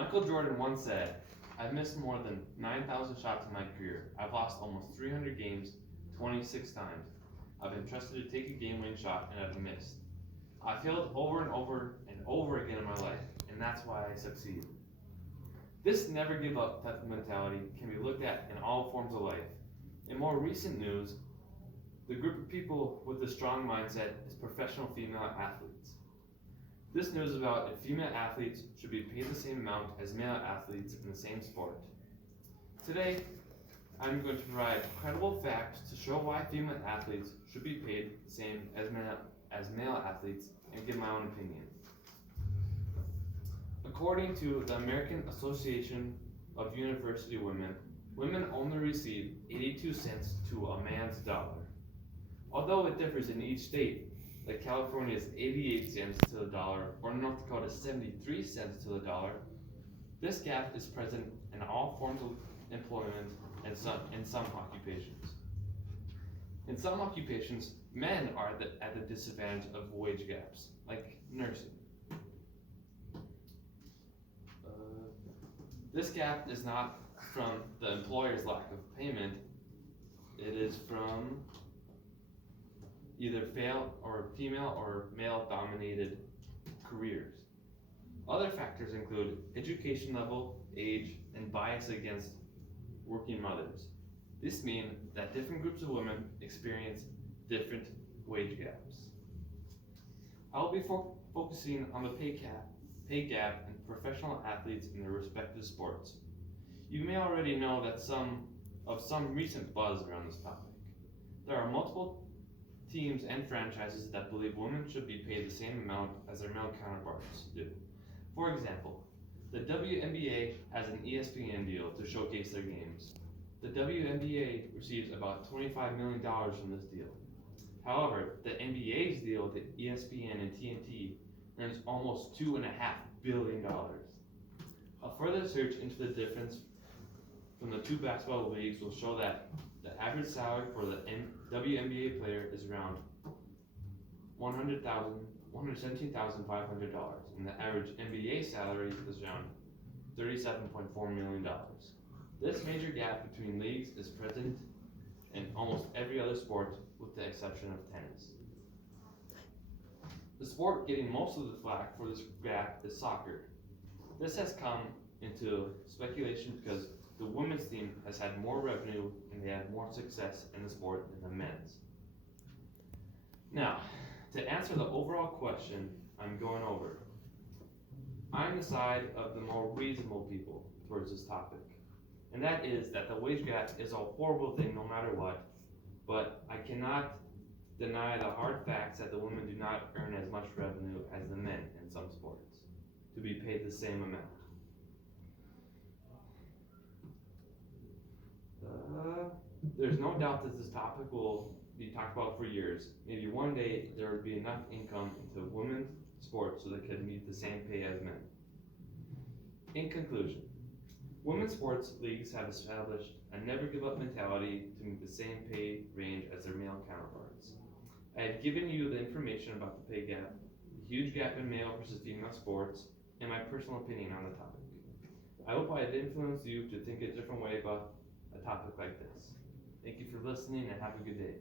Michael Jordan once said, "I've missed more than 9,000 shots in my career. I've lost almost 300 games 26 times. I've been trusted to take a game-winning shot and I've missed. I failed over and over and over again in my life, and that's why I succeed." This never give up type of mentality can be looked at in all forms of life. In more recent news, the group of people with a strong mindset is professional female athletes. This news is about if female athletes should be paid the same amount as male athletes in the same sport. Today, I'm going to provide credible facts to show why female athletes should be paid the same as male athletes and give my own opinion. According to the American Association of University Women, women only receive 82 cents to a man's dollar. Although it differs in each state, like California's 88 cents to the dollar or North Dakota's 73 cents to the dollar, this gap is present in all forms of employment and in some occupations. In some occupations, men are at the disadvantage of wage gaps, like nursing. This gap is not from the employer's lack of payment, it is from either female or male dominated careers. Other factors include education level, age, and bias against working mothers. This means that different groups of women experience different wage gaps. I will be focusing on the pay gap in professional athletes in their respective sports. You may already know that some recent buzz around this topic. There are multiple teams and franchises that believe women should be paid the same amount as their male counterparts do. For example, the WNBA has an ESPN deal to showcase their games. The WNBA receives about $25 million from this deal. However, the NBA's deal to ESPN and TNT earns almost $2.5 billion. A further search into the difference from the two basketball leagues will show that the average salary for the WNBA player is around $117,500, and the average NBA salary is around $37.4 million. This major gap between leagues is present in almost every other sport with the exception of tennis. The sport getting most of the flack for this gap is soccer. This has come into speculation because the women's team has had more revenue and they have more success in the sport than the men's. Now, to answer the overall question I'm going over, I'm the side of the more reasonable people towards this topic. And that is that the wage gap is a horrible thing no matter what, but I cannot deny the hard facts that the women do not earn as much revenue as the men in some sports to be paid the same amount. There's no doubt that this topic will be talked about for years. Maybe one day there will be enough income into women's sports so they can meet the same pay as men. In conclusion, women's sports leagues have established a never give up mentality to meet the same pay range as their male counterparts. I have given you the information about the pay gap, the huge gap in male versus female sports, and my personal opinion on the topic. I hope I have influenced you to think a different way about a topic like this. Thank you for listening and have a good day.